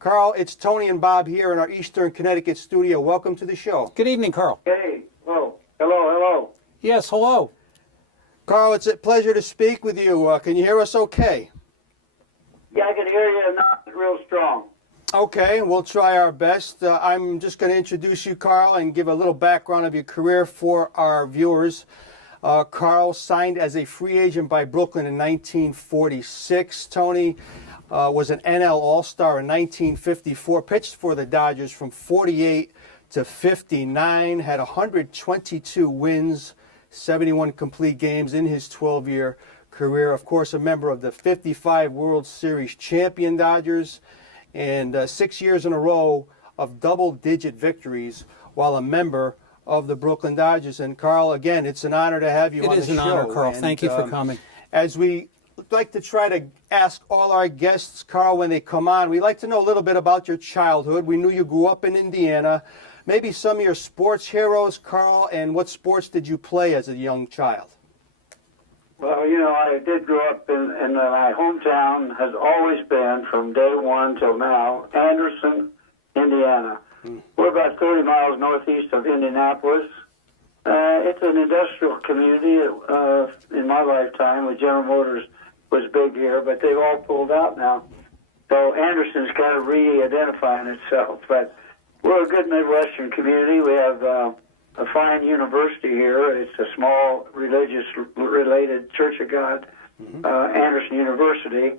Carl, it's Tony and Bob here in our Eastern Connecticut studio. Welcome to the show. Good evening, Carl. Hey, hello, hello. Yes, hello. Carl, it's a pleasure to speak with you. Can you hear us okay? Yeah, I can hear you not real strong. Okay, we'll try our best. I'm just going to introduce you, Carl, and give a little background of your career for our viewers. Carl signed as a free agent by Brooklyn in 1946. Tony was an NL All-Star in 1954, pitched for the Dodgers from 48 to 59, had 122 wins, 71 complete games in his 12-year career. Of course, a member of the 55 World Series champion Dodgers, and 6 years in a row of double-digit victories while a member of the Brooklyn Dodgers. And Carl, again, it's an honor to have you on the show. It is an honor, Carl. And, thank you for coming. As we like to try to ask all our guests, Carl, when they come on, we like to know a little bit about your childhood. We knew you grew up in Indiana. Maybe some of your sports heroes, Carl, and what sports did you play as a young child? Well, you know, I did grow up in my hometown, has always been, from day one till now, Anderson, Indiana. We're about 30 miles northeast of Indianapolis. It's an industrial community. In my lifetime, with General Motors was big here, but they've all pulled out now. So Anderson's kind of re-identifying itself. But we're a good Midwestern community. We have a fine university here. It's a small religious-related Church of God, Anderson University,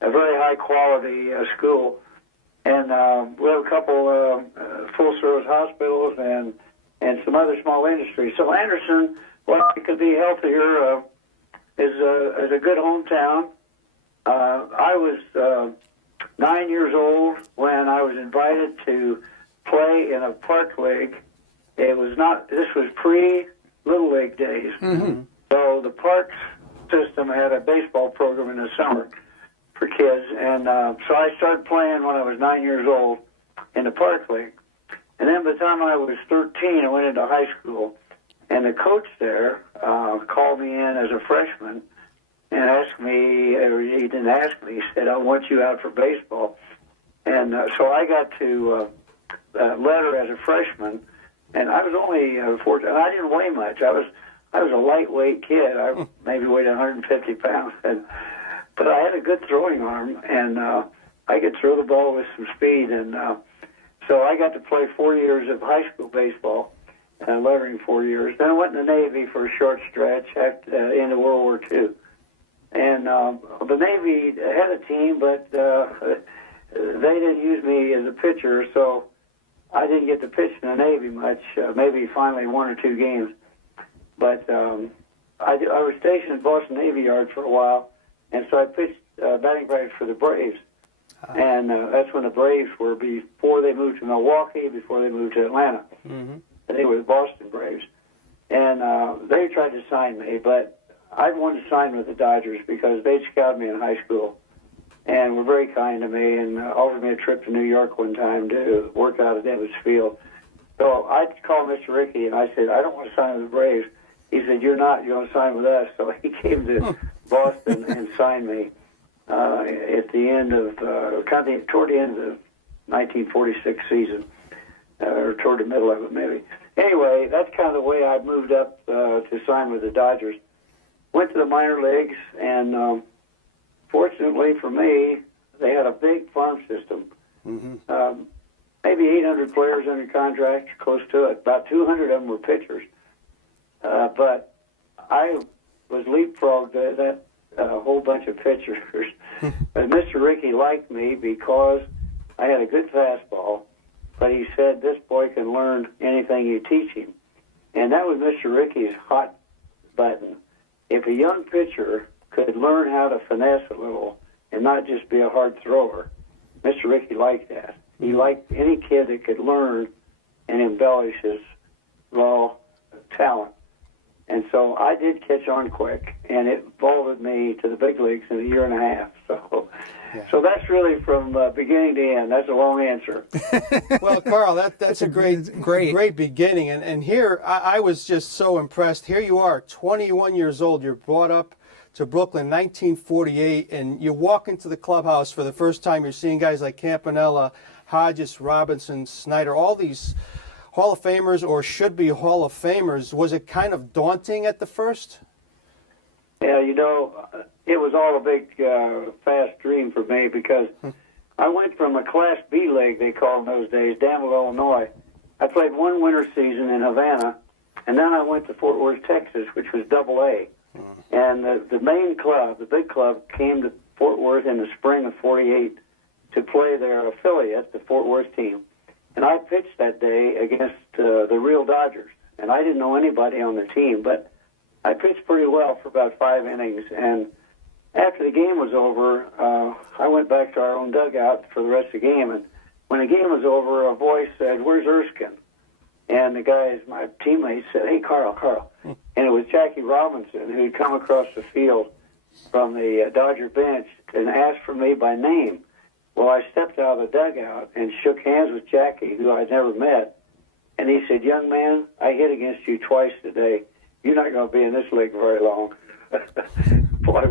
a very high-quality school. And we have a couple full-service hospitals and some other small industries. So Anderson, while it could be healthier, is a good hometown. I was 9 years old when I was invited to play in a park league. It was not. This was pre-Little League days. Mm-hmm. So the parks system had a baseball program in the summer for kids, and so I started playing when I was 9 years old in the park league. And then by the time I was 13, I went into high school, and the coach there called me in as a freshman and asked me, or he didn't ask me, he said, "I want you out for baseball." And so I got to letter as a freshman, and I was only 14. I didn't weigh much. I was a lightweight kid. I maybe weighed 150 pounds, but I had a good throwing arm, and I could throw the ball with some speed. And so I got to play 4 years of high school baseball, lettering 4 years. Then I went in the Navy for a short stretch after into World War II. And the Navy had a team, but they didn't use me as a pitcher, so I didn't get to pitch in the Navy much, maybe finally one or two games. But I was stationed at Boston Navy Yard for a while, and so I pitched batting practice for the Braves. And that's when the Braves were before they moved to Milwaukee, before they moved to Atlanta. Mm-hmm. And they were the Boston Braves. And they tried to sign me, but I wanted to sign with the Dodgers because they'd scouted me in high school and were very kind to me and offered me a trip to New York one time to work out at Davis Field. So I called Mr. Rickey, and I said, "I don't want to sign with the Braves." He said, "You're not. You're going to sign with us." So he came to Boston and signed me at the end of, toward the end of the 1946 season, or toward the middle of it maybe. Anyway, that's kind of the way I moved up to sign with the Dodgers. Went to the minor leagues, and fortunately for me, they had a big farm system. Mm-hmm. Maybe 800 players under contract, close to it. About 200 of them were pitchers. But I was leapfrogged that whole bunch of pitchers. But Mr. Rickey liked me because I had a good fastball, but he said, "This boy can learn anything you teach him." And that was Mr. Rickey's hot button. If a young pitcher could learn how to finesse a little and not just be a hard thrower, Mr. Rickey liked that. He liked any kid that could learn and embellish his raw talent. And so I did catch on quick, and it vaulted me to the big leagues in a year and a half. So that's really from beginning to end. That's a long answer. Well, Carl, that's a great beginning. And here, I was just so impressed. Here you are, 21 years old. You're brought up to Brooklyn in 1948, and you walk into the clubhouse for the first time, you're seeing guys like Campanella, Hodges, Robinson, Snyder, all these Hall of Famers or should-be Hall of Famers. Was it kind of daunting at the first? Yeah, it was all a big, fast dream for me because I went from a Class B league, they called in those days, Danville, Illinois. I played one winter season in Havana, and then I went to Fort Worth, Texas, which was Double A. And the main club, the big club, came to Fort Worth in the spring of '48 to play their affiliate, the Fort Worth team. And I pitched that day against the real Dodgers. And I didn't know anybody on the team, but I pitched pretty well for about 5 innings. And after the game was over, I went back to our own dugout for the rest of the game. And when the game was over, a voice said, "Where's Erskine?" And the guys, my teammates, said, "Hey, Carl." And it was Jackie Robinson who had come across the field from the Dodger bench and asked for me by name. Well, I stepped out of the dugout and shook hands with Jackie, who I'd never met. And he said, "Young man, I hit against you twice today. You're not going to be in this league very long." Boy,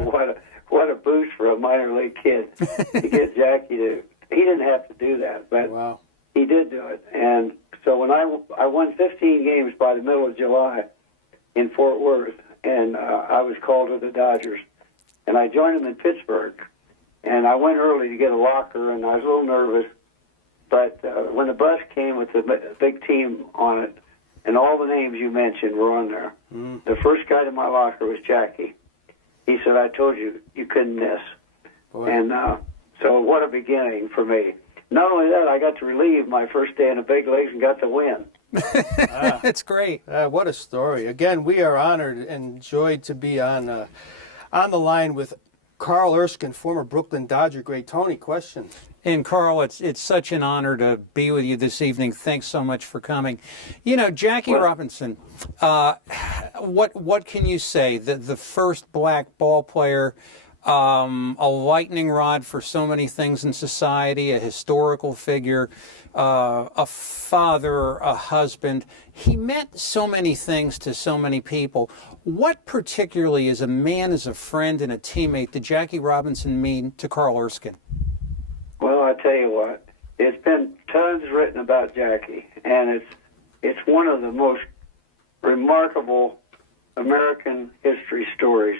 what a boost for a minor league kid to get Jackie to. He didn't have to do that, but Wow. He did do it. And so when I won 15 games by the middle of July in Fort Worth, and I was called to the Dodgers, and I joined them in Pittsburgh. And I went early to get a locker, and I was a little nervous. But when the bus came with the big team on it, and all the names you mentioned were on there, the first guy to my locker was Jackie. He said, "I told you, you couldn't miss." Boy. And so what a beginning for me. Not only that, I got to relieve my first day in the big leagues and got to win. That's great. What a story. Again, we are honored and joyed to be on the line with Carl Erskine, former Brooklyn Dodger great. Tony, questions? And Carl, it's such an honor to be with you this evening. Thanks so much for coming. Jackie Robinson, what can you say? The first black ball player, a lightning rod for so many things in society, a historical figure, a father, a husband. He meant so many things to so many people. What particularly, as a man, as a friend, and a teammate, did Jackie Robinson mean to Carl Erskine? Well, I tell you what, it's been tons written about Jackie, and it's one of the most remarkable American history stories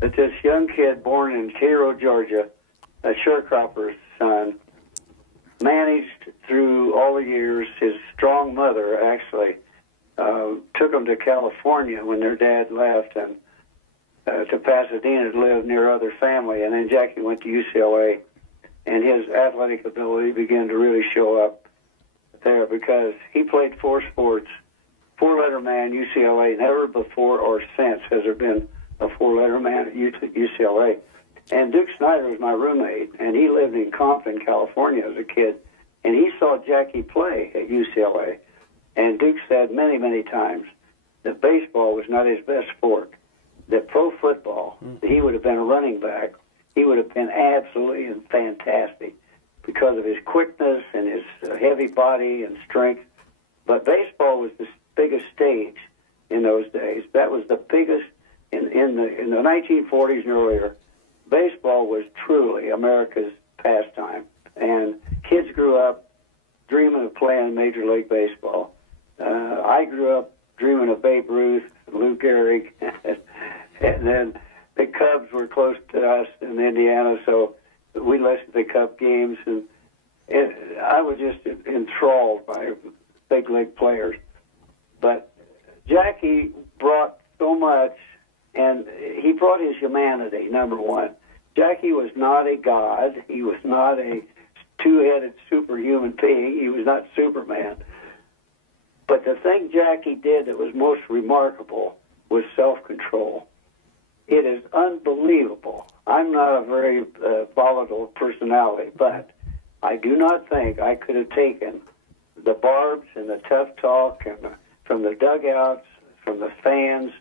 that this young kid born in Cairo, Georgia, a sharecropper's son, managed through all the years. His strong mother actually took him to California when their dad left, and to Pasadena to live near other family. And then Jackie went to UCLA, and his athletic ability began to really show up there because he played 4 sports, 4-letter man, UCLA. Never before or since has there been a 4-letter man at UCLA. And Duke Snyder was my roommate, and he lived in Compton, California as a kid, and he saw Jackie play at UCLA. And Duke said many, many times that baseball was not his best sport, that pro football, he would have been a running back. He would have been absolutely fantastic because of his quickness and his heavy body and strength. But baseball was the biggest stage in those days. That was the biggest in the 1940s and earlier. Baseball was truly America's pastime, and kids grew up dreaming of playing Major League Baseball. I grew up dreaming of Babe Ruth, Lou Gehrig, and then the Cubs were close to us in Indiana, so we listened to the Cub games, and I was just enthralled by big league players. But Jackie brought so much, and he brought his humanity, number one. Jackie was not a god. He was not a two-headed superhuman being. He was not Superman. But the thing Jackie did that was most remarkable was self-control. It is unbelievable. I'm not a very volatile personality, but I do not think I could have taken the barbs and the tough talk and from the dugouts, from the fans,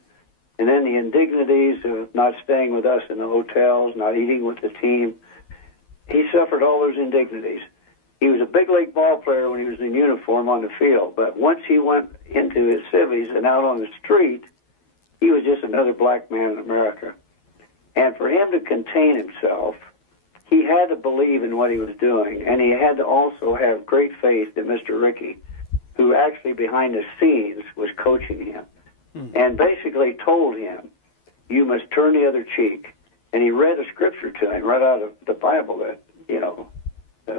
and then the indignities of not staying with us in the hotels, not eating with the team. He suffered all those indignities. He was a big league ball player when he was in uniform on the field, but once he went into his civvies and out on the street, he was just another black man in America. And for him to contain himself, he had to believe in what he was doing, and he had to also have great faith in Mr. Rickey, who actually behind the scenes was coaching him, and basically told him, you must turn the other cheek. And he read a scripture to him right out of the Bible that,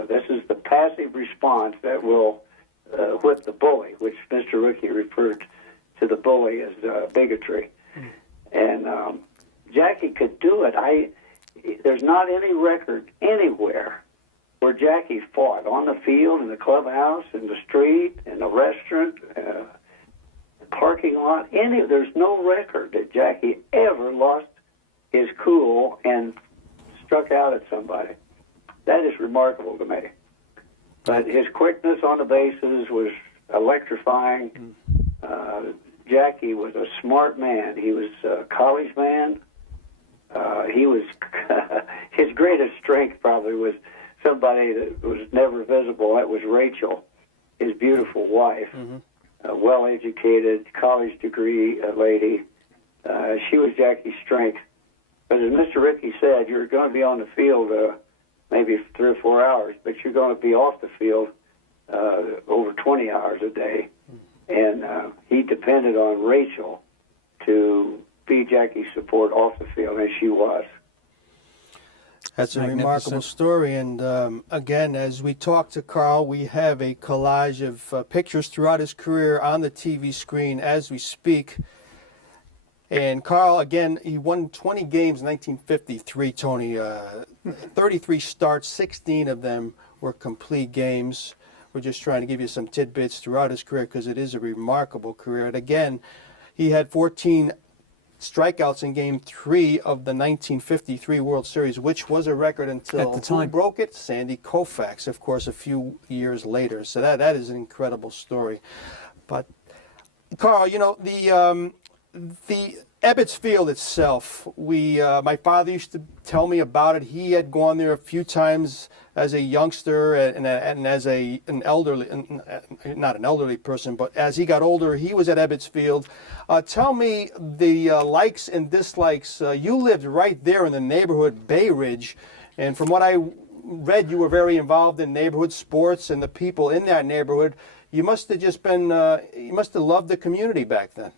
this is the passive response that will whip the bully, which Mr. Rickey referred to the bully as bigotry. And Jackie could do it. There's not any record anywhere where Jackie fought on the field, in the clubhouse, in the street, in the restaurant, parking lot. There's no record that Jackie ever lost his cool and struck out at somebody. That is remarkable to me. But his quickness on the bases was electrifying. Jackie was a smart man. He was a college man. He was his greatest strength probably was somebody that was never visible. That was Rachel, his beautiful wife, a well-educated, college degree lady. She was Jackie's strength. But as Mr. Rickey said, you're going to be on the field maybe 3 or 4 hours, but you're going to be off the field over 20 hours a day. And he depended on Rachel to be Jackie's support off the field, as she was. That's a remarkable story. And again, as we talk to Carl, we have a collage of pictures throughout his career on the TV screen as we speak. And Carl, again, he won 20 games in 1953, Tony. 33 starts, 16 of them were complete games. We're just trying to give you some tidbits throughout his career because it is a remarkable career. And again, he had 14 strikeouts in Game 3 of the 1953 World Series, which was a record until who broke it? Sandy Koufax, of course, a few years later. So that is an incredible story. But, Carl, the Ebbets Field itself, my father used to tell me about it. He had gone there a few times as a youngster and as an elderly, not an elderly person, but as he got older, he was at Ebbets Field. Tell me the likes and dislikes. You lived right there in the neighborhood, Bay Ridge, and from what I read, you were very involved in neighborhood sports and the people in that neighborhood. You must have just been, you must have loved the community back then.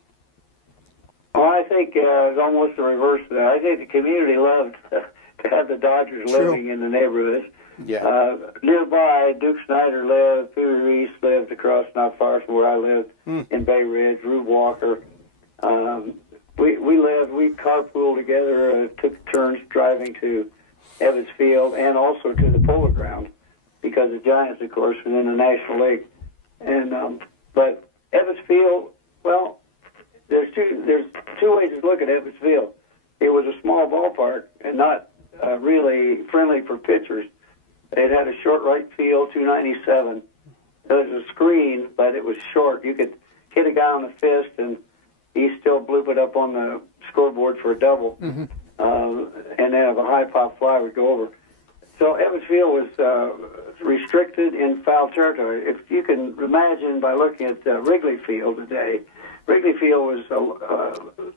Well, I think it's almost the reverse of that. I think the community loved to have the Dodgers living in the neighborhood. Yeah. Nearby, Duke Snyder lived, Pee Wee Reese lived across not far from where I lived in Bay Ridge, Rube Walker. We carpooled together, took turns driving to Ebbets Field and also to the Polo Ground because the Giants, of course, were in the National League. And but Ebbets Field, well, there's two ways to look at Ebbets Field. It was a small ballpark and not really friendly for pitchers. It had a short right field, 297. There was a screen, but it was short. You could hit a guy on the fist, and he still bloop it up on the scoreboard for a double. And then if a high pop fly would go over. So Ebbets Field was restricted in foul territory. If you can imagine by looking at Wrigley Field today, Wrigley Field was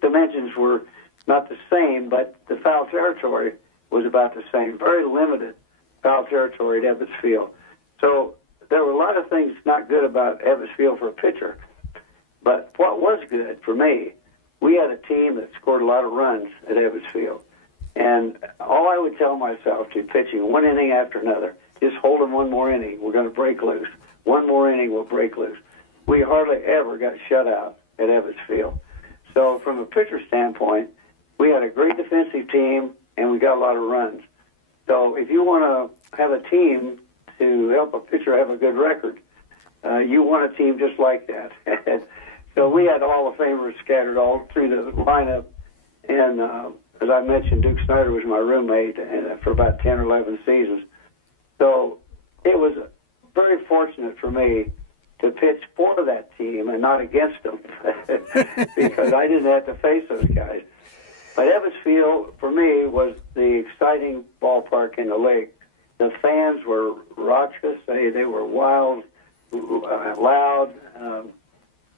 dimensions were not the same, but the foul territory was about the same. Very limited foul territory at Ebbets Field. So there were a lot of things not good about Ebbets Field for a pitcher. But what was good for me, we had a team that scored a lot of runs at Ebbets Field. And all I would tell myself to pitching one inning after another, just hold them one more inning, we're going to break loose. One more inning, we'll break loose. We hardly ever got shut out at Ebbets Field. So from a pitcher standpoint, we had a great defensive team, and we got a lot of runs. So if you want to have a team to help a pitcher have a good record, you want a team just like that. So we had Hall of Famers scattered all through the lineup. And as I mentioned, Duke Snyder was my roommate for about 10 or 11 seasons. So it was very fortunate for me to pitch for that team and not against them because I didn't have to face those guys. But Ebbets Field, for me, was the exciting ballpark in the league. The fans were raucous. They were wild, loud.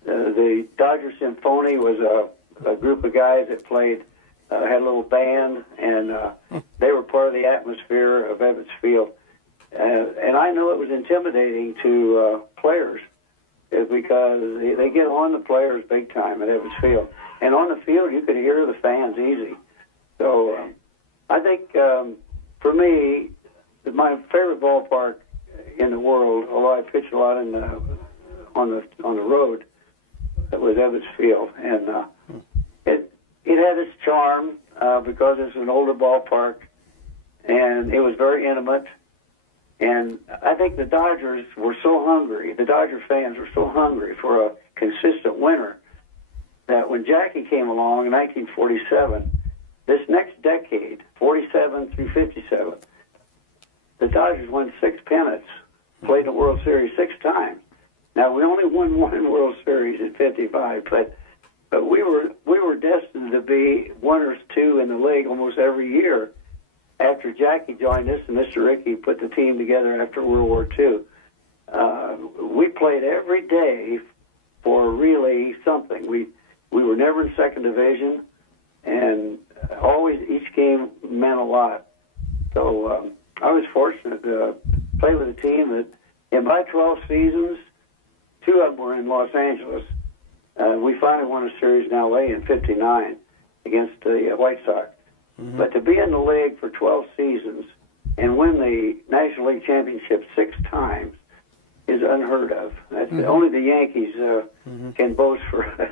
The Dodger Symphony was a group of guys that played had a little band, and they were part of the atmosphere of Ebbets Field. And I know it was intimidating to players because they get on the players big time at Ebbets Field. And on the field, you could hear the fans easy. So I think, for me, my favorite ballpark in the world, although I pitched a lot on the road, it was Ebbets Field. And it had its charm because it's an older ballpark, and it was very intimate. And I think the Dodgers were so hungry, the Dodger fans were so hungry for a consistent winner, that when Jackie came along in 1947, this next decade, 47 through 57, the Dodgers won 6 pennants, played the World Series 6 times. Now, we only won 1 World Series in 55, but we were destined to be 1 or 2 in the league almost every year after Jackie joined us and Mr. Rickey put the team together after World War II. We played every day for really something. We were never in second division, and always each game meant a lot. So I was fortunate to play with a team that, in my 12 seasons, 2 of them were in Los Angeles. We finally won a series in L.A. in '59 against the White Sox. Mm-hmm. But to be in the league for 12 seasons and win the National League Championship 6 times is unheard of. That's, only the Yankees can boast for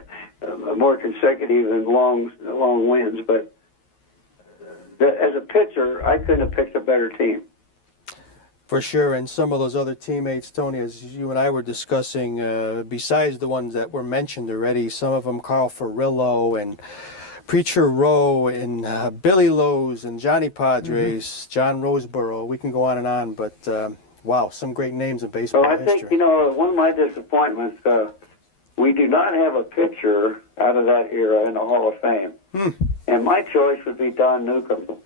more consecutive and long wins. But as a pitcher, I couldn't have picked a better team. For sure, and some of those other teammates, Tony, as you and I were discussing, besides the ones that were mentioned already, some of them, Carl Furillo and Preacher Rowe and Billy Lowe's and Johnny Padres, John Roseboro. We can go on and on, but wow, some great names in baseball history. So I history. think, one of my disappointments, we do not have a pitcher out of that era in the Hall of Fame. And my choice would be Don Newcomb.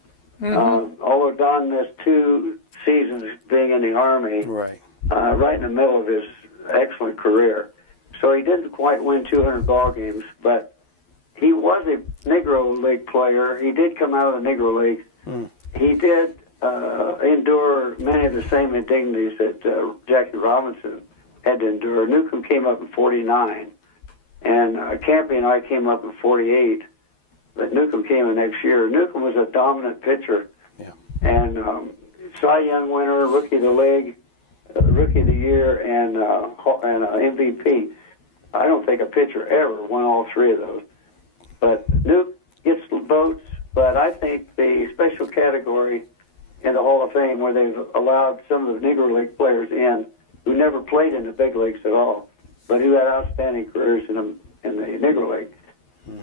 Although Don missed 2 seasons being in the Army, right in the middle of his excellent career. So he didn't quite win 200 ball games, but he was a Negro League player. He did come out of the Negro League. He did endure many of the same indignities that Jackie Robinson had to endure. Newcomb came up in '49, and Campy and I came up in '48, but Newcomb came in next year. Newcomb was a dominant pitcher, and Cy Young winner, Rookie of the League, Rookie of the Year, and MVP. I don't think a pitcher ever won all 3 of those. But Nuke gets votes, but I think the special category in the Hall of Fame where they've allowed some of the Negro League players in who never played in the big leagues at all, but who had outstanding careers in the Negro League.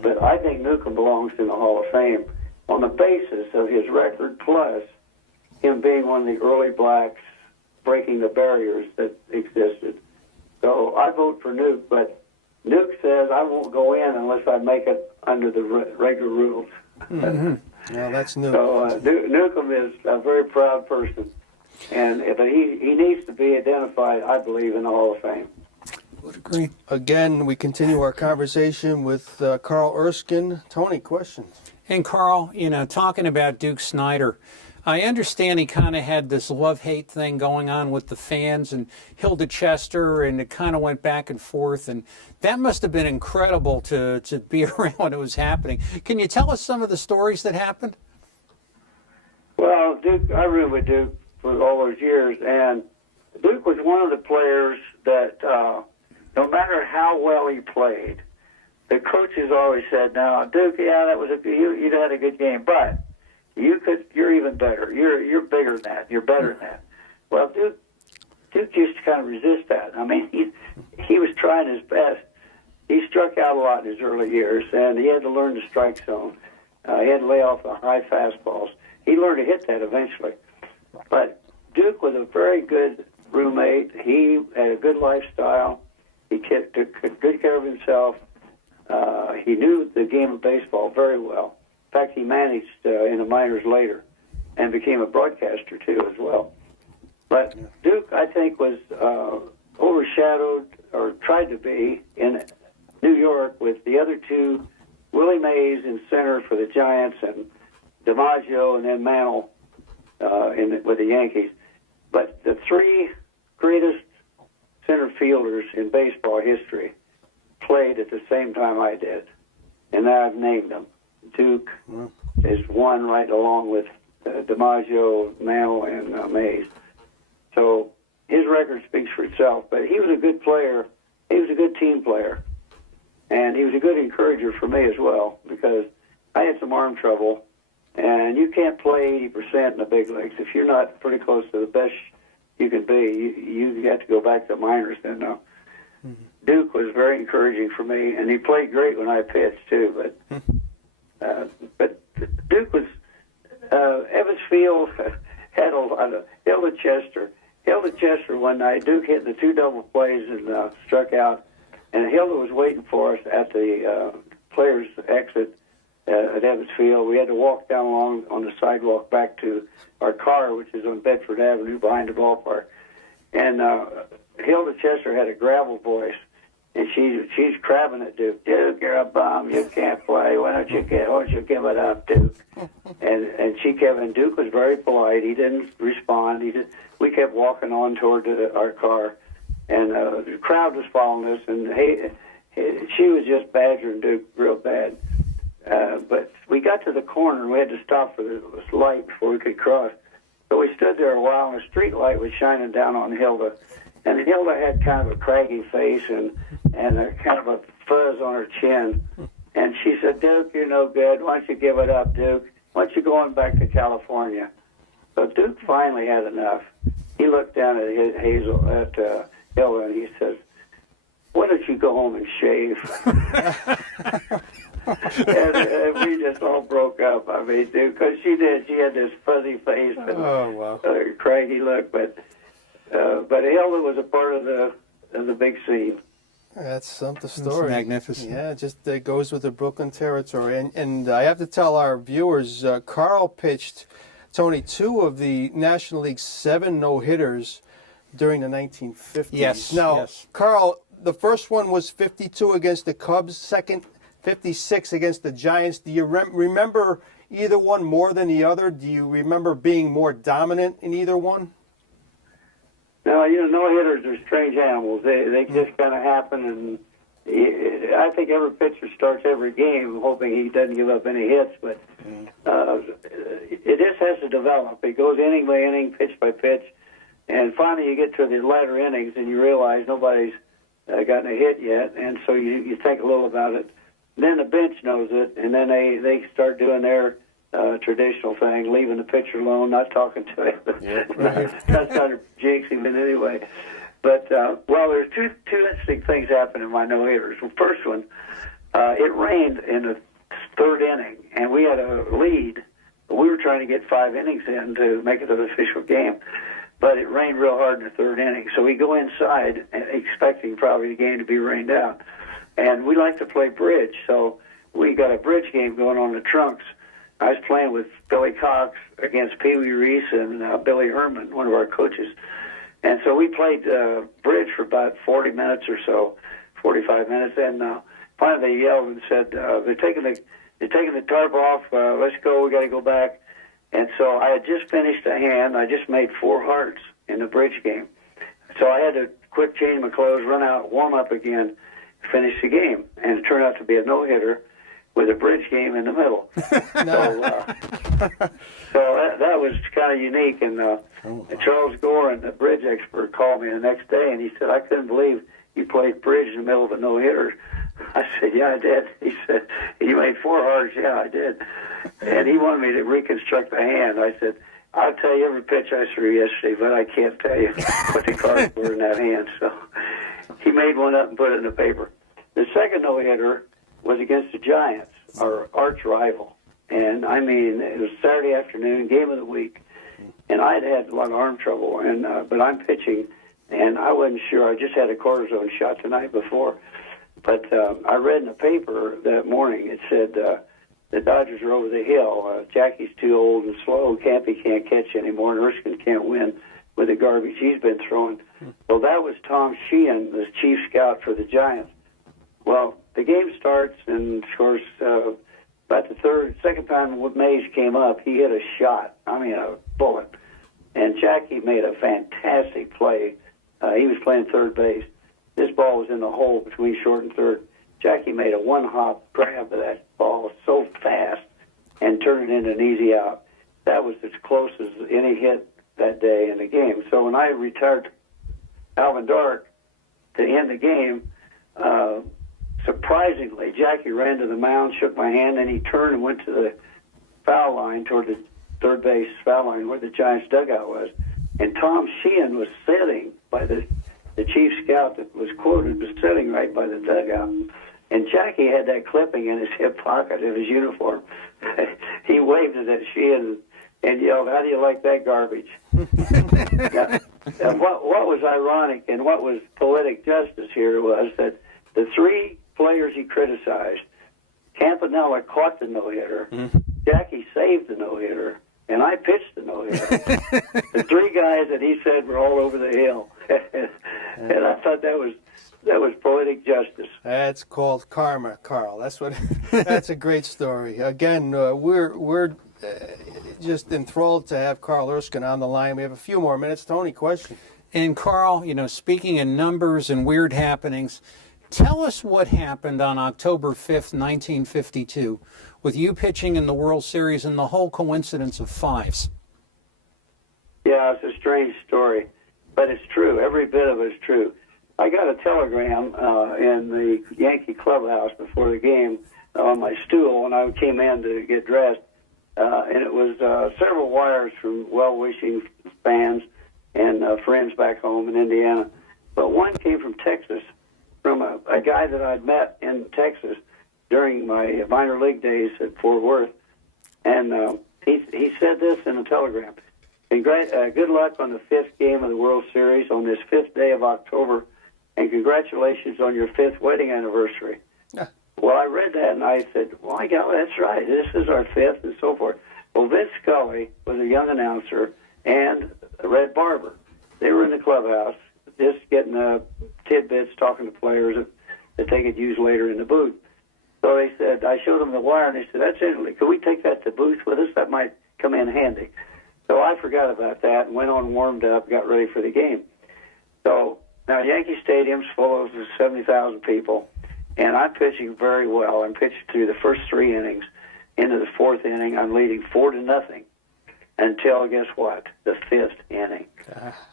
But I think Newcomb belongs in the Hall of Fame on the basis of his record plus him being one of the early blacks breaking the barriers that existed. So I vote for Nuke, but Nuke says I won't go in unless I make it under the regular rules. Yeah, that's Nuke. So Newcomb is a very proud person, but he needs to be identified, I believe, in the Hall of Fame. Would agree. Again, we continue our conversation with Carl Erskine. Tony, questions? And Carl, talking about Duke Snider, I understand he kind of had this love-hate thing going on with the fans and Hilda Chester, and it kind of went back and forth, and that must have been incredible to be around when it was happening. Can you tell us some of the stories that happened? Well, Duke, I roomed with Duke for all those years, and Duke was one of the players that no matter how well he played, the coaches always said, "Now, Duke, that was you'd had a good game, but you're even better. You're bigger than that. You're better than that." Well, Duke used to kind of resist that. I mean, he was trying his best. He struck out a lot in his early years, and he had to learn the strike zone. He had to lay off the high fastballs. He learned to hit that eventually. But Duke was a very good roommate. He had a good lifestyle. He took good care of himself. He knew the game of baseball very well. In fact, he managed in the minors later and became a broadcaster, too, as well. But Duke, I think, was overshadowed, or tried to be, in New York with the other 2 Willie Mays in center for the Giants, and DiMaggio, and then Mantle with the Yankees. But the three greatest center fielders in baseball history played at the same time I did, and I've named them. Duke is one right along with DiMaggio, Mantle, and Mays. So his record speaks for itself. But he was a good player. He was a good team player. And he was a good encourager for me as well, because I had some arm trouble, and you can't play 80% in the big leagues. If you're not pretty close to the best you can be, you got to go back to minors then. Duke was very encouraging for me, and he played great when I pitched too. But Duke was Evans Field had a lot of Hilda Chester one night. Duke hit the 2 double plays and struck out, and Hilda was waiting for us at the players' exit at Evans Field. We had to walk down along on the sidewalk back to our car, which is on Bedford Avenue behind the ballpark. And Hilda Chester had a gravel voice, and she's crabbing at Duke. Duke, you're a bum. You can't play. Why don't you give it up, Duke? And she kept. And Duke was very polite. He didn't respond. We kept walking on toward our car, and the crowd was following us. And she was just badgering Duke real bad. But we got to the corner, and we had to stop for the light before we could cross. So we stood there a while, and a street light was shining down on Hilda. And Hilda had kind of a craggy face and a kind of a fuzz on her chin. And she said, Duke, you're no good. Why don't you give it up, Duke? Why don't you go on back to California? So Duke finally had enough. He looked down at Hilda, and he says, why don't you go home and shave? and we just all broke up. I mean, Duke, because she did. She had this fuzzy face and a craggy look. But Hilda was a part of the big scene. That's the story. It's magnificent. Yeah, just goes with the Brooklyn territory. And I have to tell our viewers, Carl pitched, Tony, 2 of the National League's 7 no-hitters during the 1950s. Yes. Now, yes. Carl, the first one was 52 against the Cubs, second 56 against the Giants. Do you remember either one more than the other? Do you remember being more dominant in either one? No, no-hitters are strange animals. They just kind of happen, and I think every pitcher starts every game hoping he doesn't give up any hits, but it just has to develop. It goes inning by inning, pitch by pitch, and finally you get to the latter innings and you realize nobody's gotten a hit yet, and so you think a little about it. Then the bench knows it, and then they start doing their traditional thing, leaving the pitcher alone, not talking to him. That's not a jinx him in any way. But, there's two interesting things happen in my no-hitters. Well, first one, it rained in the 3rd inning, and we had a lead. We were trying to get 5 innings in to make it an official game. But it rained real hard in the 3rd inning. So we go inside expecting probably the game to be rained out. And we like to play bridge, so we got a bridge game going on in the trunks. I was playing with Billy Cox against Pee Wee Reese and Billy Herman, one of our coaches. And so we played bridge for about 40 minutes or so, 45 minutes. And finally they yelled and said, they're taking the tarp off. Let's go. We got to go back. And so I had just finished a hand. I just made 4 hearts in the bridge game. So I had to quick change my clothes, run out, warm up again, finish the game. And it turned out to be a no-hitter with a bridge game in the middle. So that was kind of unique. And Charles Gorin, the bridge expert, called me the next day, and he said, I couldn't believe you played bridge in the middle of a no-hitter. I said, yeah, I did. He said, you made 4 hearts? Yeah, I did. And he wanted me to reconstruct the hand. I said, I'll tell you every pitch I threw yesterday, but I can't tell you what the cards were in that hand. So he made one up and put it in the paper. The second no-hitter was against the Giants, our arch rival. And, I mean, it was Saturday afternoon, game of the week, and I'd had a lot of arm trouble, and but I'm pitching, and I wasn't sure. I just had a cortisone shot the night before. But I read in the paper that morning, it said the Dodgers are over the hill. Jackie's too old and slow. Campy can't catch anymore, and Erskine can't win with the garbage he's been throwing. Well, that was Tom Sheehan, the chief scout for the Giants. Well, the game starts, and of course, about the second time Mays came up, he hit a shot. I mean, a bullet. And Jackie made a fantastic play. He was playing third base. This ball was in the hole between short and third. Jackie made a one-hop grab of that ball so fast and turned it into an easy out. That was as close as any hit that day in the game. So when I retired Alvin Dark to end the game, surprisingly, Jackie ran to the mound, shook my hand, and he turned and went to the foul line, toward the third base foul line where the Giants dugout was. And Tom Sheehan was sitting by the chief scout that was quoted, was sitting right by the dugout. And Jackie had that clipping in his hip pocket of his uniform. He waved it at Sheehan and yelled, "How do you like that garbage?" Now, what was ironic and what was poetic justice here was that the three players he criticized, Campanella caught the no-hitter, Jackie saved the no-hitter, and I pitched the no-hitter. The three guys that he said were all over the hill. And I thought that was poetic justice. That's called karma, Carl. That's what. That's a great story. Again, we're just enthralled to have Carl Erskine on the line. We have a few more minutes. Tony, question. And Carl, speaking in numbers and weird happenings, tell us what happened on October 5th, 1952, with you pitching in the World Series and the whole coincidence of fives. Yeah, it's a strange story, but it's true. Every bit of it is true. I got a telegram in the Yankee clubhouse before the game on my stool when I came in to get dressed, and it was several wires from well-wishing fans and friends back home in Indiana. But one came from Texas, from a guy that I'd met in Texas during my minor league days at Fort Worth. And he said this in a telegram. Good luck on the fifth game of the World Series on this 5th day of October, and congratulations on your 5th wedding anniversary. Yeah. Well, I read that, and I said, well, my God, that's right. This is our 5th, and so forth. Well, Vince Scully was a young announcer, and Red Barber. They were in the clubhouse, just getting tidbits, talking to players that they could use later in the booth. So they said, I showed them the wire, and they said, that's it. Could we take that to booth with us? That might come in handy. So I forgot about that and went on, warmed up, got ready for the game. So now Yankee Stadium's full of 70,000 people, and I'm pitching very well. I'm pitching through the first 3 innings. Into the 4th inning, I'm leading 4-0 until, guess what, the 5th inning.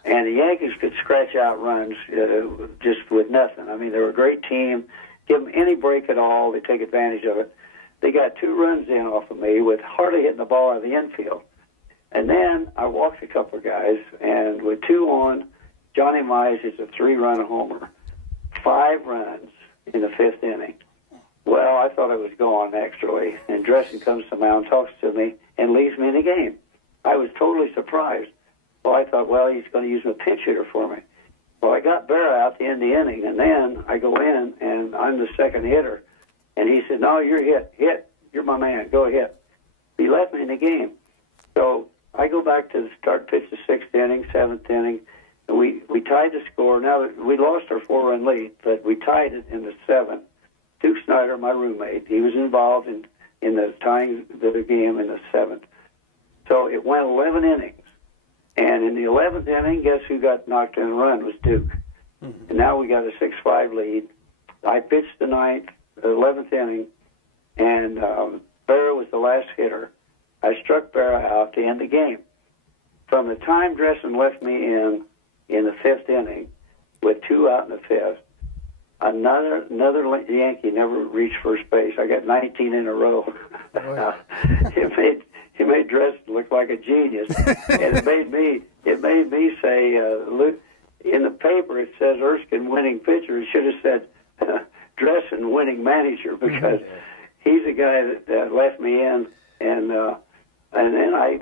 And the Yankees could scratch out runs just with nothing. I mean, they were a great team. Give them any break at all, they take advantage of it. They got 2 runs in off of me with hardly hitting the ball out of the infield. And then I walked a couple of guys, and with 2 on, Johnny Mize is a 3-run homer. 5 runs in the 5th inning. Well, I thought I was gone, actually. And Dressen comes to the mound, talks to me, and leaves me in the game. I was totally surprised. Well, I thought, well, he's going to use a pinch hitter for me. Well, I got Berra out the end of the inning, and then I go in, and I'm the second hitter. And he said, no, you're hit. You're my man. Go ahead. He left me in the game. So I go back to the start pitch the 6th inning, 7th inning, and we tied the score. Now, we lost our 4-run lead, but we tied it in the 7th. Duke Snyder, my roommate, he was involved in the tying the game in the 7th. So it went 11 innings. And in the 11th inning, guess who got knocked in a run? It was Duke. Mm-hmm. And now we got a 6-5 lead. I pitched the 11th inning, and Berra was the last hitter. I struck Berra out to end the game. From the time Dressen left me in the 5th inning, with 2 out in the 5th, another Yankee never reached first base. I got 19 in a row. It made Dressen look like a genius, and it made me say, look, in the paper it says Erskine winning pitcher. It should have said Dressen winning manager, because he's the guy that left me in, and then I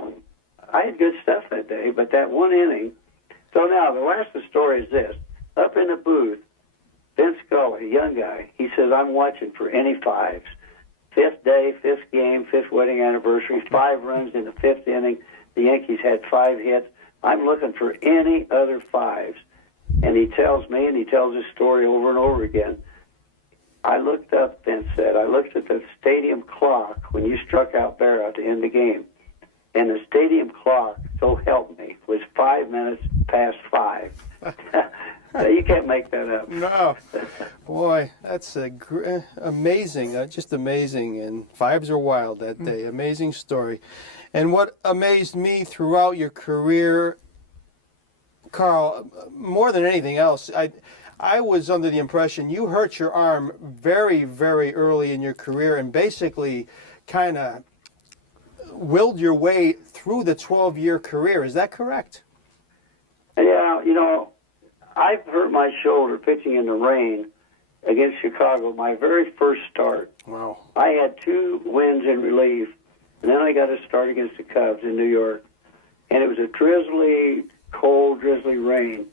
had good stuff that day, but that 1 inning. So now the last of the story is this: up in the booth, Vince Scully, young guy, he says, I'm watching for any 5s. 5th day, 5th game, 5th wedding anniversary, 5 runs in the 5th inning. The Yankees had 5 hits. I'm looking for any other 5s. And he tells me, and he tells his story over and over again. I looked up and said, I looked at the stadium clock when you struck out Barra to end the game. And the stadium clock, so help me, was 5 minutes past 5. So you can't make that up. No. Boy, that's amazing. Just amazing. And vibes are wild that day. Amazing story. And what amazed me throughout your career, Carl, more than anything else, I was under the impression you hurt your arm very, very early in your career and basically kind of willed your way through the 12-year career. Is that correct? Yeah, you know, I hurt my shoulder pitching in the rain against Chicago, my very first start. Wow. I had 2 wins in relief, and then I got a start against the Cubs in New York. And it was a drizzly, cold, drizzly rain.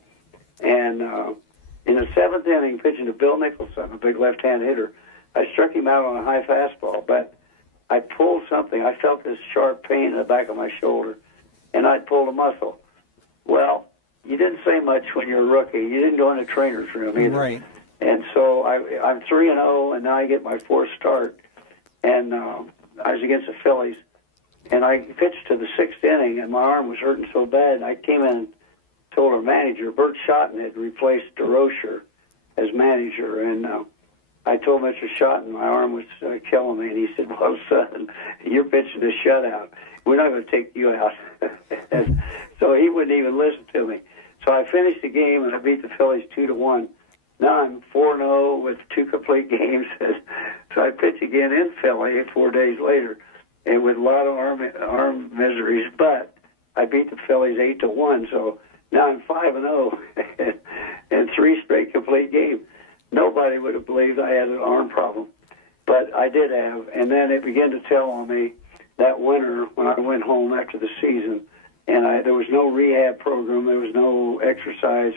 And in the 7th inning, pitching to Bill Nicholson, a big left-hand hitter, I struck him out on a high fastball, but I pulled something. I felt this sharp pain in the back of my shoulder, and I pulled a muscle. Well, you didn't say much when you're a rookie. You didn't go in the trainer's room either. Right. And so I'm 3-0, and now I get my 4th start. And I was against the Phillies, and I pitched to the 6th inning, and my arm was hurting so bad. And I came in and told our manager, Bert Schotten had replaced DeRocher as manager, and I told Mr. Schotten my arm was killing me, and he said, well, son, you're pitching a shutout. We're not going to take you out. So he wouldn't even listen to me. So I finished the game, and I beat the Phillies 2-1. Now I'm 4-0 with 2 complete games. So I pitch again in Philly 4 days later, and with a lot of arm miseries. But I beat the Phillies 8-1. So now I'm 5-0 and 3 straight complete games. Nobody would have believed I had an arm problem, but I did have. And then it began to tell on me that winter when I went home after the season, and there was no rehab program, there was no exercise.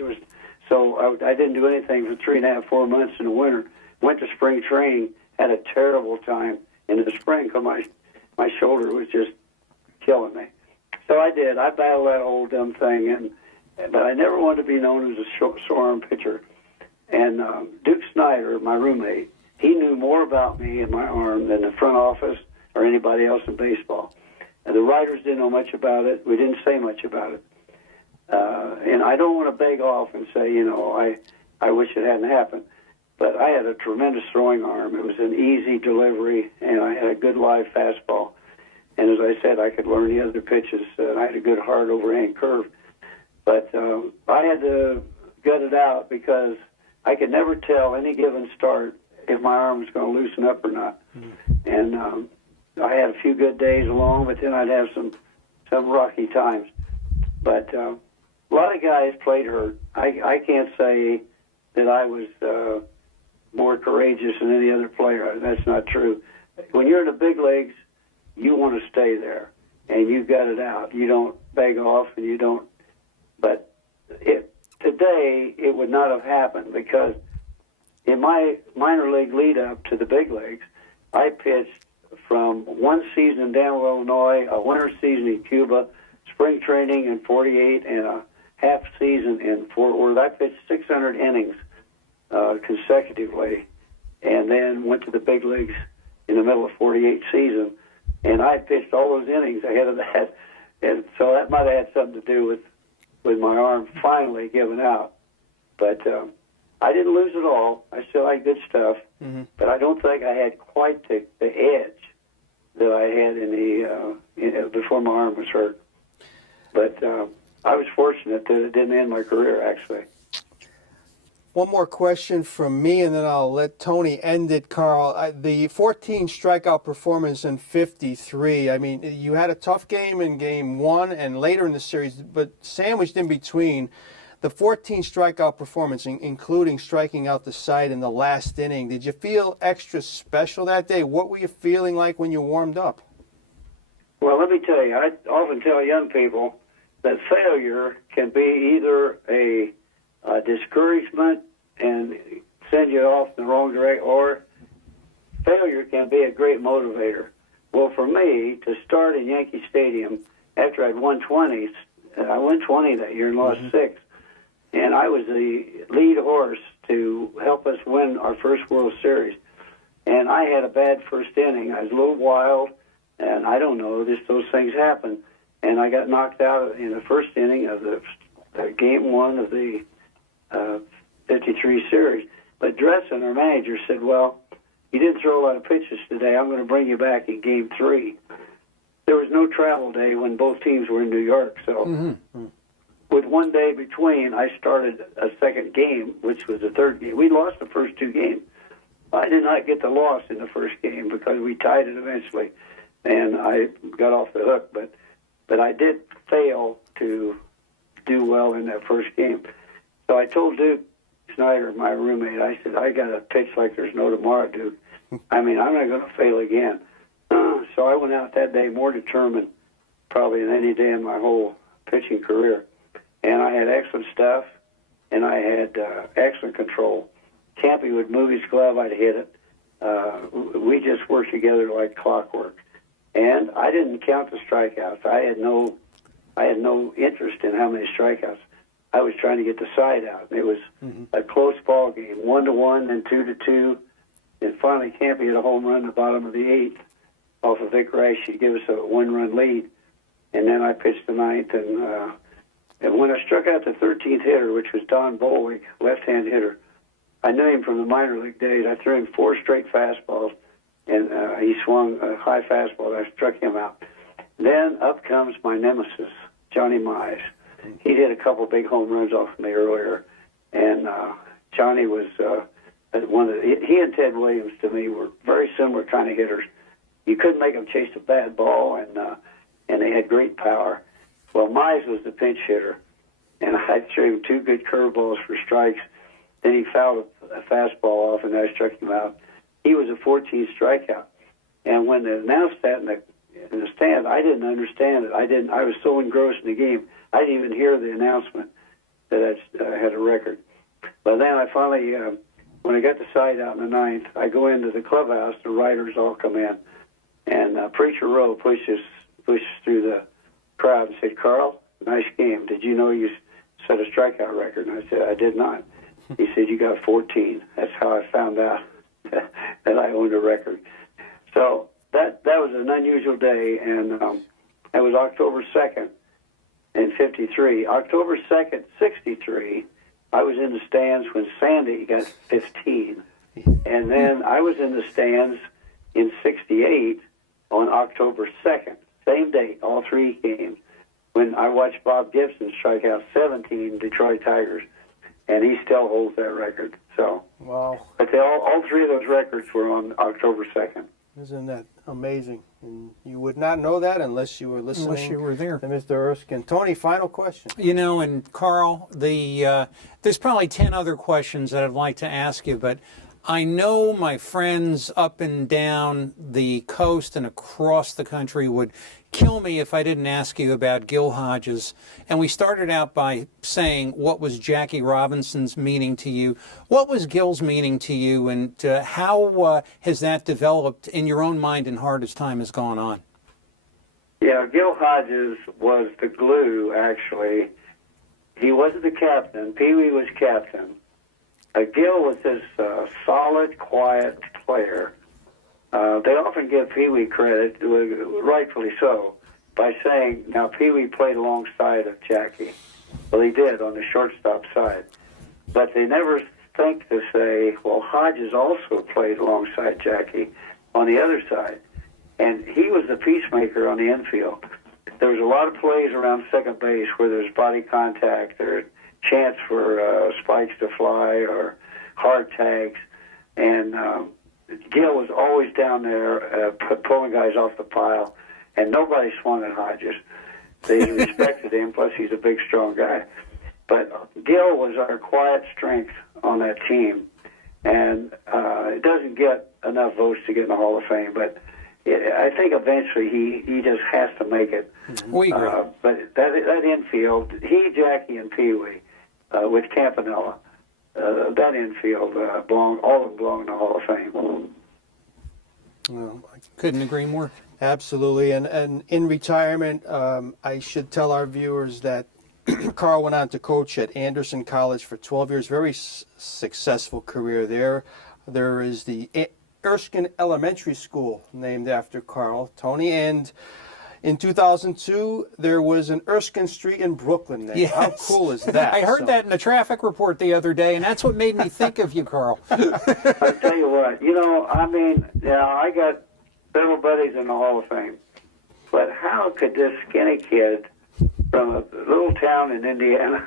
So I didn't do anything for 3.5, 4 months in the winter. Went to spring training, had a terrible time in the spring because my shoulder was just killing me. So I did. I battled that whole dumb thing, but I never wanted to be known as a sore arm pitcher. And Duke Snyder, my roommate, he knew more about me and my arm than the front office or anybody else in baseball. And the writers didn't know much about it. We didn't say much about it. And I don't want to beg off and say, you know, I wish it hadn't happened. But I had a tremendous throwing arm. It was an easy delivery, and I had a good live fastball. And as I said, I could learn the other pitches. And I had a good hard overhand curve. But I had to gut it out because I could never tell any given start if my arm was going to loosen up or not. And I had a few good days along, but then I'd have some rocky times. But a lot of guys played hurt. I can't say that I was more courageous than any other player. That's not true. When you're in the big leagues, you want to stay there, and you gut it out. You don't beg off, and you don't. But today, it would not have happened because in my minor league lead up to the big leagues, I pitched from one season in Danville, Illinois, a winter season in Cuba, spring training in 48, and a half season in Fort Worth. I pitched 600 innings consecutively, and then went to the big leagues in the middle of 48 season, and I pitched all those innings ahead of that, and so that might have had something to do with my arm finally giving out. But I didn't lose it all. I still had good stuff, but I don't think I had quite the edge that I had in before my arm was hurt. But I was fortunate that it didn't end my career, actually. One more question from me, and then I'll let Tony end it, Carl. The 14 strikeout performance in 53, I mean, you had a tough game in game 1 and later in the series, but sandwiched in between, the 14 strikeout performance, including striking out the side in the last inning, did you feel extra special that day? What were you feeling like when you warmed up? Well, let me tell you, I often tell young people that failure can be either a discouragement and send you off in the wrong direction, or failure can be a great motivator. Well, for me, to start in Yankee Stadium after I'd won 20, I won 20 that year and lost 6, and I was the lead horse to help us win our first World Series. And I had a bad first inning. I was a little wild, and I don't know, just those things happen. And I got knocked out in the first inning of the game one of the 53 series. But Dresden, our manager, said, well, you didn't throw a lot of pitches today. I'm going to bring you back in game 3. There was no travel day when both teams were in New York. So with one day between, I started a second game, which was the third game. We lost the first 2 games. I did not get the loss in the first game because we tied it eventually, and I got off the hook. But I did fail to do well in that first game. So I told Duke Snyder, my roommate, I said, I got to pitch like there's no tomorrow, Duke. I mean, I'm not going to fail again. So I went out that day more determined probably than any day in my whole pitching career. And I had excellent stuff, and I had excellent control. Campy would move his glove, I'd hit it. We just worked together like clockwork. And I didn't count the strikeouts. I had no interest in how many strikeouts. I was trying to get the side out. It was a close ball game, 1-1, then 2-2, and finally Campy hit a home run in the bottom of the 8th off of Vic Rice. He gave us a 1-run lead, and then I pitched the 9th, and when I struck out the 13th hitter, which was Don Bolwick, left-hand hitter, I knew him from the minor league days. I threw him 4 straight fastballs, and he swung a high fastball. I struck him out. Then up comes my nemesis, Johnny Mize. He did a couple big home runs off me earlier, and Johnny was one of he and Ted Williams to me were very similar kind of hitters. You couldn't make them chase a bad ball, and they had great power. Well, Mize was the pinch hitter, and I threw him 2 good curveballs for strikes. Then he fouled a fastball off, and I struck him out. He was a 14th strikeout. And when they announced that in the stand, I didn't understand it. I was so engrossed in the game, I didn't even hear the announcement that I had a record. But then I finally, when I got the side out in the 9th, I go into the clubhouse. The writers all come in, and Preacher Rowe pushes through the crowd and said, "Carl, nice game. Did you know you set a strikeout record?" And I said, "I did not." He said, "You got 14. That's how I found out that I owned a record." So that was an unusual day, and that was October 2nd in 53. October 2nd, 63, I was in the stands when Sandy got 15. And then I was in the stands in 68 on October 2nd, same date, all 3 games, when I watched Bob Gibson strike out 17 Detroit Tigers. And he still holds that record. So, Wow. But all 3 of those records were on October 2nd. Isn't that amazing? And you would not know that unless you were listening. Unless you were there. To Mr. Erskine. Tony, final question. You know, and Carl, there's probably 10 other questions that I'd like to ask you, but I know my friends up and down the coast and across the country would kill me if I didn't ask you about Gil Hodges. And we started out by saying, what was Jackie Robinson's meaning to you? What was Gil's meaning to you? And how has that developed in your own mind and heart as time has gone on? Yeah, Gil Hodges was the glue, actually. He wasn't the captain. Pee Wee was captain. Gil was this solid, quiet player. They often give Pee Wee credit, rightfully so, by saying, now Pee Wee played alongside of Jackie. Well, he did on the shortstop side. But they never think to say, well, Hodges also played alongside Jackie on the other side. And he was the peacemaker on the infield. There was a lot of plays around second base where there's body contact or chance for spikes to fly or hard tags. And Gil was always down there pulling guys off the pile, and nobody swung at Hodges. They respected him, plus he's a big, strong guy. But Gil was our quiet strength on that team, and it doesn't get enough votes to get in the Hall of Fame, but I think eventually he just has to make it. We agree. But that infield, he, Jackie, and Pee Wee, with Campanella, that infield all of them belong in the Hall of Fame. Well, Couldn't agree more. absolutely. And in retirement, I should tell our viewers that Carl went on to coach at Anderson College for 12 years. Very successful career there. There is the Erskine Elementary School named after Carl, Tony. And in 2002, there was an Erskine Street in Brooklyn named. Yes. How cool is that? I heard that in the traffic report the other day, and that's what made me think of you, Carl. I tell you what, I got several buddies in the Hall of Fame, but how could this skinny kid from a little town in Indiana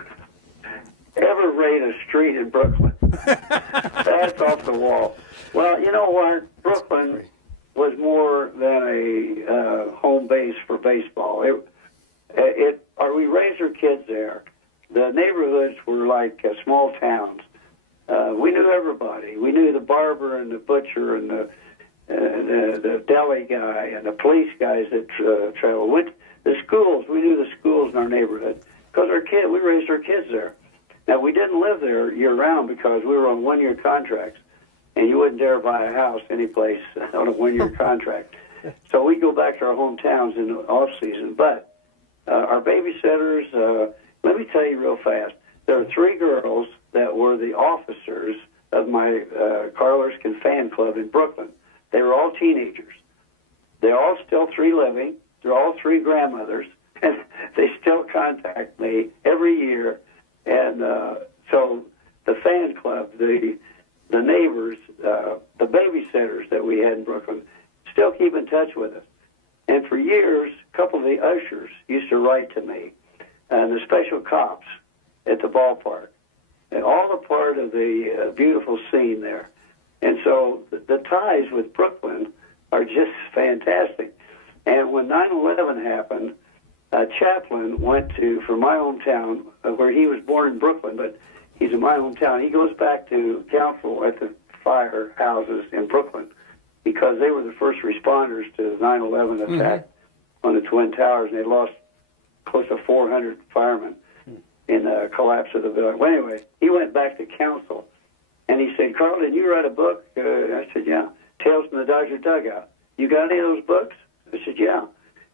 ever raid a street in Brooklyn? That's off the wall. Well, you know what? Brooklyn was more than a home base for baseball. We raised our kids there. The neighborhoods were like small towns. We knew everybody. We knew the barber and the butcher and the deli guy and the police guys that traveled. The schools, we knew the schools in our neighborhood because we raised our kids there. Now, we didn't live there year-round because we were on one-year contracts, and you wouldn't dare buy a house anyplace on a one-year contract. So we go back to our hometowns in the off-season. But our babysitters, let me tell you real fast, there were 3 girls that were the officers of my Carl Erskine fan club in Brooklyn. They were all teenagers. They're all still 3 living. They're all 3 grandmothers, and they still contact me every year. And so the fan club, the neighbors, the babysitters that we had in Brooklyn still keep in touch with us. And for years, a couple of the ushers used to write to me, and the special cops at the ballpark, and all a part of the beautiful scene there. And so the ties with Brooklyn are just fantastic. And when 9/11 happened, Chaplin went from my hometown, where he was born in Brooklyn, but he's in my hometown. He goes back to counsel at the firehouses in Brooklyn because they were the first responders to the 9/11 attack on the Twin Towers, and they lost close to 400 firemen in the collapse of the building. Well, anyway, he went back to counsel, and he said, "Carl, did you write a book?" I said, "Yeah, Tales from the Dodger Dugout. You got any of those books?" I said, "Yeah."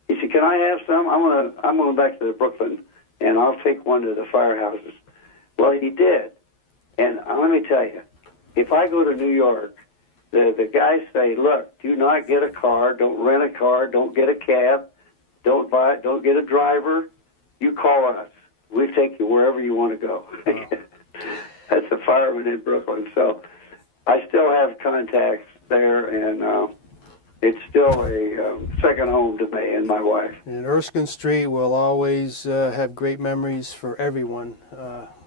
He said, "Can I have some? I'm going back to Brooklyn, and I'll take one to the firehouses." Well, he did. And let me tell you, if I go to New York, the guys say, "Look, do not get a car, don't rent a car, don't get a cab, don't get a driver. You call us. We'll take you wherever you want to go." Wow. That's the fireman in Brooklyn. So I still have contacts there, and it's still a second home to me and my wife. And Erskine Street will always have great memories for everyone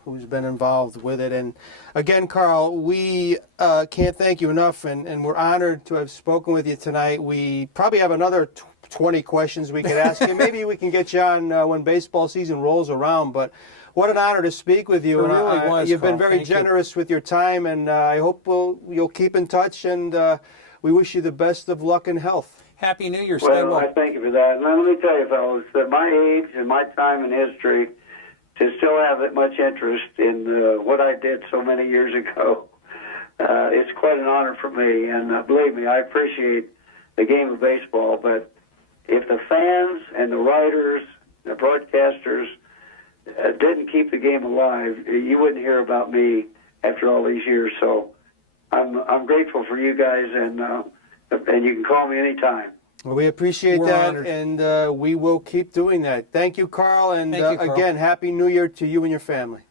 who's been involved with it. And again, Carl, we can't thank you enough, and we're honored to have spoken with you tonight. We probably have another 20 questions we could ask you. Maybe we can get you on when baseball season rolls around, but what an honor to speak with you. It really was, you've been Carl. very Thank you. generous with your time, and I hope you'll keep in touch, and we wish you the best of luck and health. Happy New Year. Stay Well, well. I thank you for that. And let me tell you, fellas, that my age and my time in history, to still have that much interest in what I did so many years ago, it's quite an honor for me. And believe me, I appreciate the game of baseball. But if the fans and the writers, the broadcasters didn't keep the game alive, you wouldn't hear about me after all these years. So I'm grateful for you guys, and you can call me anytime. Well, we appreciate We're that, honored. and we will keep doing that. Thank you, Carl, and Thank you, Carl. again, Happy New Year to you and your family.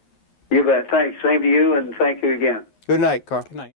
You bet. Thanks. Same to you, and thank you again. Good night, Carl. Good night.